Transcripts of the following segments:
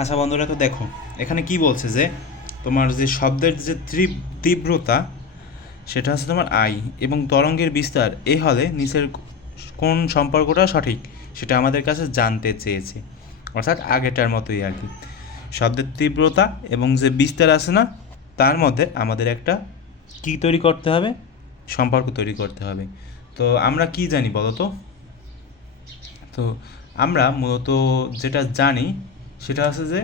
আচ্ছা বন্ধুরা, তো দেখো, এখানে কি বলছে যে, তোমার যে শব্দের যে তীব্রতা, সেটা হচ্ছে তোমার আই এবং তরঙ্গের বিস্তার। এ হলে নিচের কোন সম্পর্কটা সঠিক? সেটা আমাদের কাছে জানতে চেয়েছে। অর্থাৎ আগেটার মতোই আর কি। শব্দের তীব্রতা এবং যে বিস্তার আছে না, তার মধ্যে আমাদের একটা কি তৈরি করতে হবে? সম্পর্ক তৈরি করতে হবে। তো আমরা কি জানি বলো তো? তো আমরা মূলত যেটা জানি সেটা হচ্ছে যে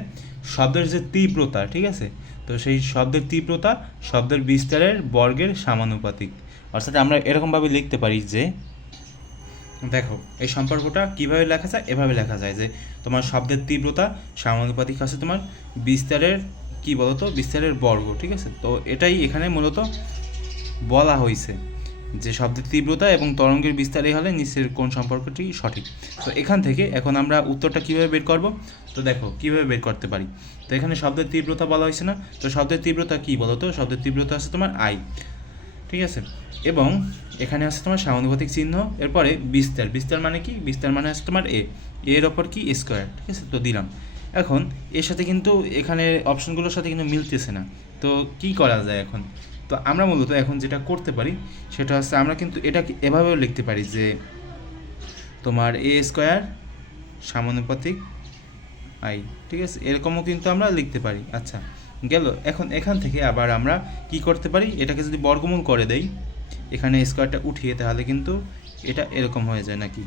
শব্দের যে তীব্রতা, ঠিক আছে? তো সেই শব্দের তীব্রতা শব্দের বিস্তারের বর্গের সমানুপাতিক। অর্থাৎ আমরা এরকমভাবে লিখতে পারি যে, দেখো, এই সম্পর্কটা কীভাবে লেখা যায়? এভাবে লেখা যায় যে তোমার শব্দের তীব্রতা সামানুপাতিক আছে তোমার বিস্তারের, কি বলতো? বিস্তারের বর্গ, ঠিক আছে? তো এটাই এখানে মূলত বলা হয়েছে যে শব্দের তীব্রতা এবং তরঙ্গের বিস্তারে হলে নিচের কোন সম্পর্কটি সঠিক। তো এখান থেকে এখন আমরা উত্তরটা কীভাবে বের করব? তো দেখো, কীভাবে বের করতে পারি? তো এখানে শব্দের তীব্রতা বলা হয়েছে না? তো শব্দের তীব্রতা কি বলো তো শব্দের তীব্রতা আছে তোমার আই। ঠিক আছে? এবং এখানে আছে তোমার সমানুপাতিক চিহ্ন, এরপরে বিস্তার। বিস্তার মানে কি? বিস্তার মানে আছে তোমার এ। এর ওপর কি? স্কোয়ার। ঠিক আছে? তো দিলাম। এখন, এর সাথে কিন্তু এখানে অপশনগুলোর সাথে কিন্তু মিলতেছে না। তো কি করা যায় এখন? তো আমরা মূলত এখন যেটা করতে পারি, সেটা হচ্ছে আমরা কিন্তু এটা এভাবেও লিখতে পারি যে, তোমার এ স্কোয়ার সমানুপাতিক আই ঠিক আছে? এরকমও কিন্তু আমরা লিখতে পারি। আচ্ছা গেল। এখন এখান থেকে আবার আমরা কি করতে পারি? এটাকে যদি বর্গমূল করে দেই, এখানে স্কোয়ারটা উঠিয়ে, তাহলে কিন্তু এটা এরকম হয়ে যায় নাকি?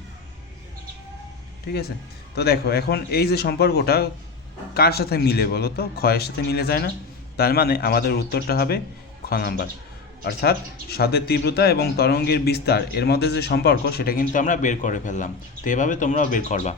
ঠিক আছে? তো দেখো, এখন এই যে সম্পর্কটা কার সাথে মিলে বলো তো? ক্ষয়ের সাথে মিলে যায় না। তার মানে আমাদের উত্তরটা হবে খ নাম্বার। অর্থাৎ স্বাদের তীব্রতা এবং তরঙ্গের বিস্তার, এর মধ্যে যে সম্পর্ক, সেটা কিন্তু আমরা বের করে ফেললাম। তো এভাবে তোমরাও বের করবা।